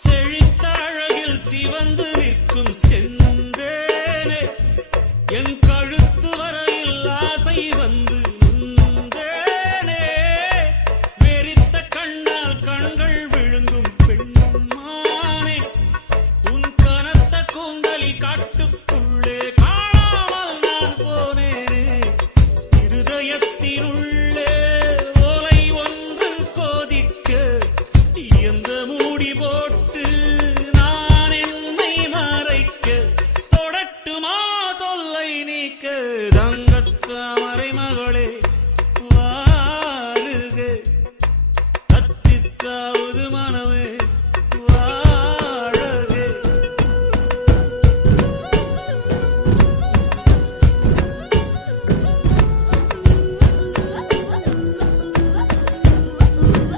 செழித்த அழகில் சிவந்து நிற்கும் செந்தேனே என் கழுத்து வரையில் ஆசை வந்து நின்றேனே வெறித்த கண்ணால் கண்கள் விழுங்கும் பெண்மானே உன் கனத்த கூந்தலில் காட்டுக்குள்ளே காணாமல் நான் போனேனே இருதயத்தினுள்ளே ஓலை ஒன்று கோதிக்க எந்த மூடி போட்டு நான் என்னை மறைக்க தொடட்டுமா தொல்லை நீக்க தங்கத்தாமரை மகளே வாழுக அத்தித்தாவது மனம்